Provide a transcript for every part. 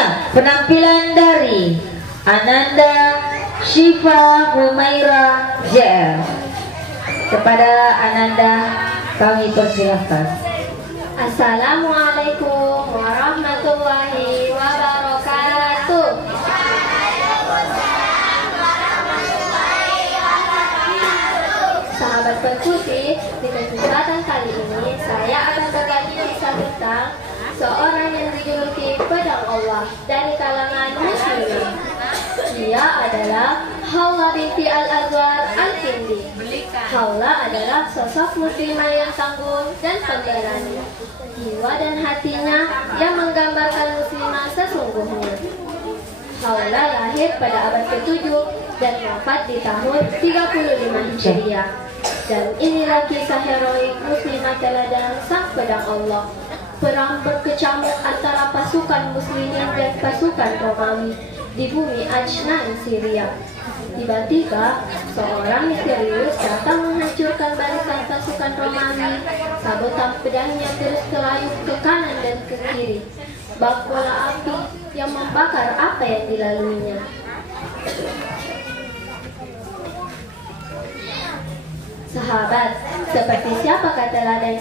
Berikutnya penampilan dari Ananda Syifa Humaira JL. Kepada Ananda kami persilahkan. Assalamualaikum warahmatullahi wabarakatuh. Sahabat Percuti, di kesempatan kali ini saya akan berbagi kisah tentang seorang yang dijuluki pedang Allah dari kalangan muslimin. Dia adalah Hawla binti Al-Azwar Al-Kindi. Hawla adalah sosok muslimah yang tangguh dan pemberani. Jiwa dan hatinya yang menggambarkan muslimah sesungguhnya. Hawla lahir pada abad ke-7 dan wafat di tahun 35 Hijriah. Dan inilah kisah heroik muslimah teladan sang pedang Allah. Perang berkecamuk antara pasukan muslimin dan pasukan Romawi di bumi Ajnan, Syria. Tiba-tiba, seorang misterius datang menghancurkan barisan pasukan Romawi. Sabetan pedangnya terus kelayuk ke kanan dan ke kiri. Bak bola api yang membakar apa yang dilaluinya. Sahabat, seperti siapakah teladan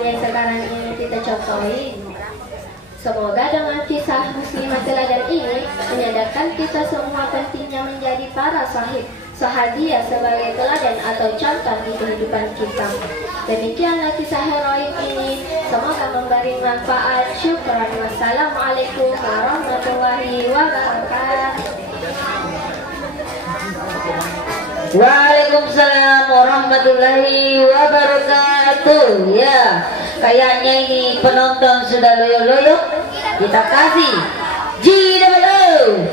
yang sekarang ini kita contohi? Semoga dengan kisah muslimah teladan ini menyadarkan kita semua pentingnya menjadi para sahabiah sebagai teladan atau contoh di kehidupan kita. Demikianlah kisah heroik ini. Semoga memberi manfaat. Syukran. Wassalamualaikum warahmatullahi wabarakatuh. Waalaikumsalam warahmatullahi wabarakatuh. Ya, kayaknya ini penonton sudah loyo-loyo. Kita kasih G-double-O.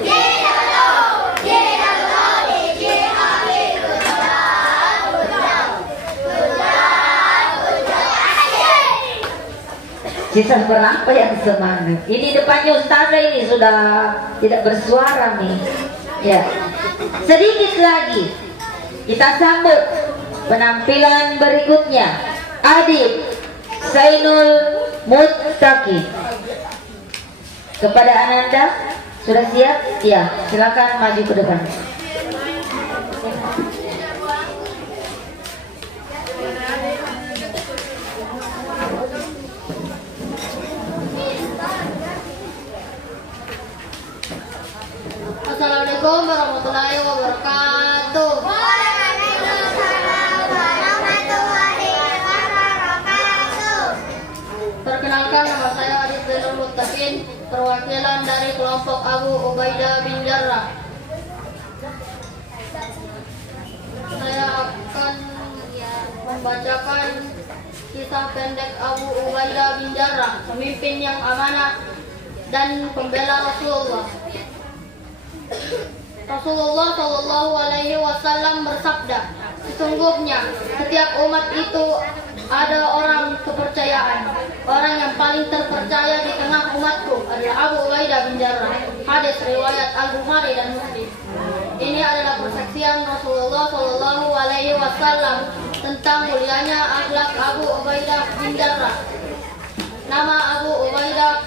Sisa berapa yang semangat? Ini depannya Ustazah ini sudah tidak bersuara nih. Ya, sedikit lagi kita sambut penampilan berikutnya. Adib Zainul Muttaqi. Kepada Ananda, sudah siap? Ya, silakan maju ke depan. Assalamualaikum warahmatullahi wabarakatuh. Perkenalkan, nama saya Adib Zainul Muttaqi, perwakilan dari kelompok Abu Ubaidah bin Jarrah. Saya akan membacakan kisah pendek Abu Ubaidah bin Jarrah, pemimpin yang amanah dan pembela Rasulullah. Rasulullah Shallallahu Alaihi Wasallam bersabda, sesungguhnya setiap umat itu ada orang kepercayaan. Orang yang paling terpercaya di tengah umatku adalah Abu Ubaidah bin Jarrah. Hadis riwayat Al-Bukhari dan Muslim. Ini adalah persaksian Rasulullah Shallallahu Alaihi Wasallam tentang mulianya akhlak Abu Ubaidah bin Jarrah. Nama Abu Ubaidah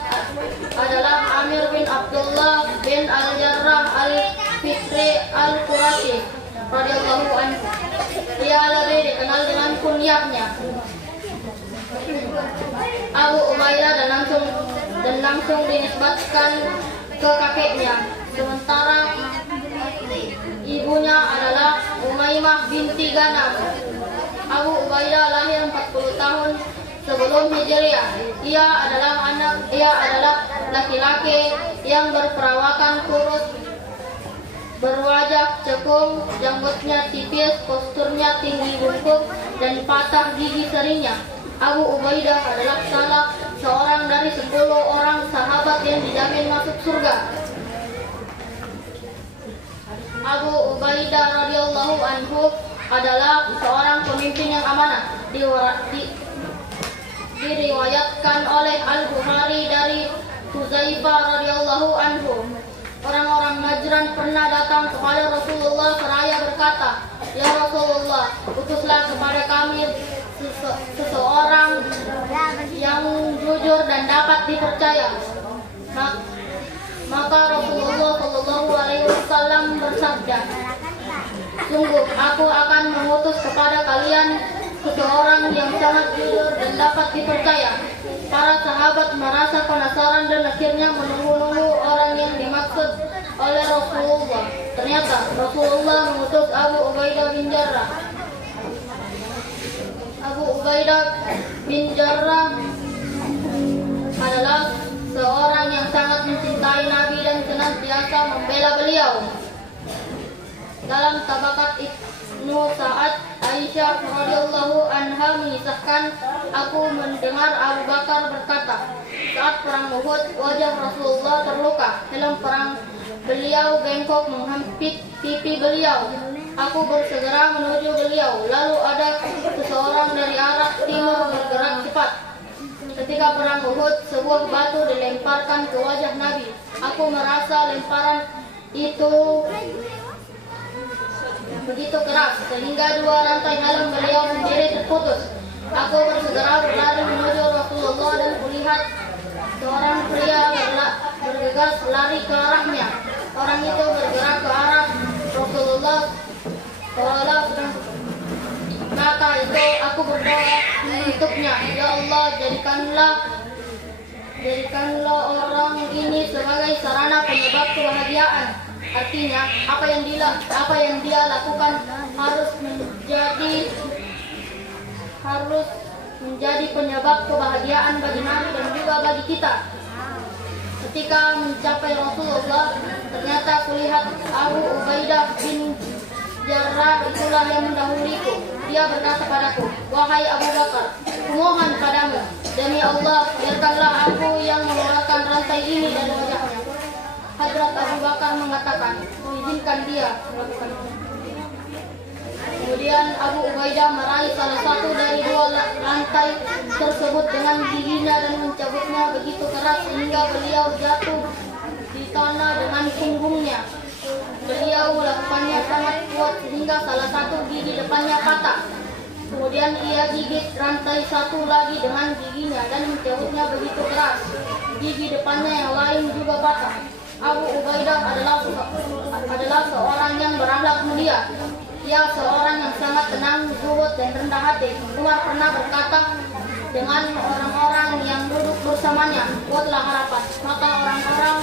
adalah Amir bin Abdullah bin Al-Jarrah Al-Fikri Al-Qurashi radhiyallahu anhu. Ia lebih dikenal dengan kunyahnya Abu Ubaidah dan langsung dinisbatkan ke kakeknya. Sementara ibunya adalah Umaymah binti Ghanam. Abu Ubaidah lahir 40 tahun sebelum Hijriah. Ia adalah laki-laki yang berperawakan kurus, berwajah cekung, janggutnya tipis, posturnya tinggi bungkuk, dan patah gigi seringnya. Abu Ubaidah adalah salah seorang dari 10 orang sahabat yang dijamin masuk surga. Abu Ubaidah radhiyallahu anhu adalah seorang pemimpin yang amanah. Diriwayatkan oleh Al-Bukhari dari Huzaifah radhiyallahu anhu. Orang-orang Najran pernah datang kepada Rasulullah seraya berkata, "Ya Rasulullah, utuslah kepada kami seseorang yang jujur dan dapat dipercaya." Maka Rasulullah Shallallahu Alaihi Wasallam bersabda, sungguh aku akan mengutus kepada kalian seseorang yang sangat jujur dan dapat dipercaya. Para sahabat merasa penasaran dan akhirnya menunggu-nunggu orang yang dimaksud oleh Rasulullah. Ternyata Rasulullah mengutus Abu Ubaidah bin Jarrah. Abu Ubaidah bin Jarrah adalah seorang yang sangat mencintai Nabi dan senantiasa membela beliau. Dalam Tabaqat Ibnu Sa'ad, Aisyah radhiyallahu anha mengisahkan, aku mendengar Abu Bakar berkata, saat perang Uhud wajah Rasulullah terluka, helm perang beliau bengkok menghampit pipi beliau. Aku bersegera menuju beliau, lalu ada seseorang dari arah timur bergerak cepat. Ketika perang Uhud, sebuah batu dilemparkan ke wajah Nabi. Aku merasa lemparan itu begitu keras sehingga dua rantai helm beliau sendiri terputus. Aku bersegera berlari menuju Rasulullah dan kulihat seorang pria bergegas lari ke arahnya. Orang itu bergerak ke arah Rasulullah. Maka itu aku berdoa untuknya, ya Allah, jadikanlah orang ini sebagai sarana penyebab kebahagiaan. Artinya apa yang dia lakukan harus menjadi penyebab kebahagiaan bagi Nabi dan juga bagi kita. Ketika mencapai Rasulullah, ternyata kulihat Abu Ubaidah bin Jarrah itulah yang mendahuliku. Dia berkata padaku, wahai Abu Bakar, kumohon padamu, demi Allah, biarkanlah aku yang mengeluarkan rantai ini dari wajahnya. Hadrat Abu Bakar mengatakan, izinkan dia melakukan itu. Kemudian Abu Ubaidah meraih salah satu dari dua rantai tersebut dengan giginya dan mencabutnya begitu keras sehingga beliau jatuh di tanah dengan punggungnya. Beliau melakukannya sangat kuat sehingga salah satu gigi depannya patah. Kemudian ia gigit rantai satu lagi dengan giginya dan mencabutnya begitu keras. Gigi depannya yang lain juga patah. Abu Ubaidah adalah seorang yang berakhlak mulia. Dia seorang yang sangat tenang, zuhud dan rendah hati. Umar pernah berkata dengan orang-orang yang duduk bersamanya, buatlah harapan. Maka orang-orang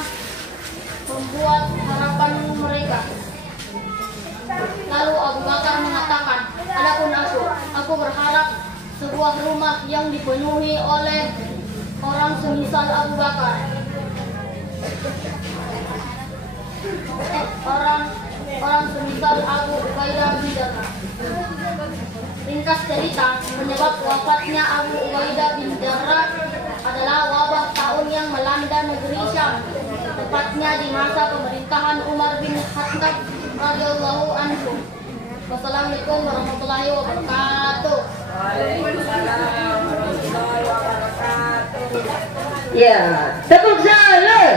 membuat harapan mereka. Lalu Abu Bakar mengatakan, adapun aku berharap sebuah rumah yang dipenuhi oleh orang semisal Abu Bakar. Orang semisal Abu Ubaidah bin Jarrah. Ringkas cerita, penyebab wafatnya Abu Ubaidah bin Jarrah adalah wabah taun yang melanda negeri Syam, tepatnya di masa pemerintahan Umar bin Khattab radhiyallahu anhu. Wassalamualaikum warahmatullahi wabarakatuh. Waalaikumsalam warahmatullahi wabarakatuh. Ya, tepuk salut.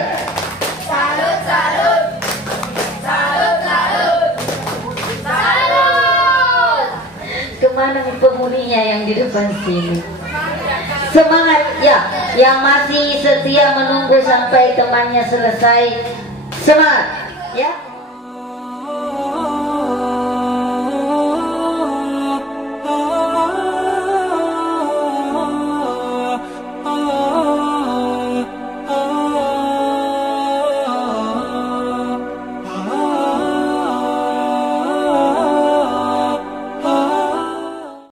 Salut, salut. Salut, salut. Salut. Kemana nih penghuninya yang di depan sini? Semangat ya, yang masih setia menunggu sampai temannya selesai. Semangat ya.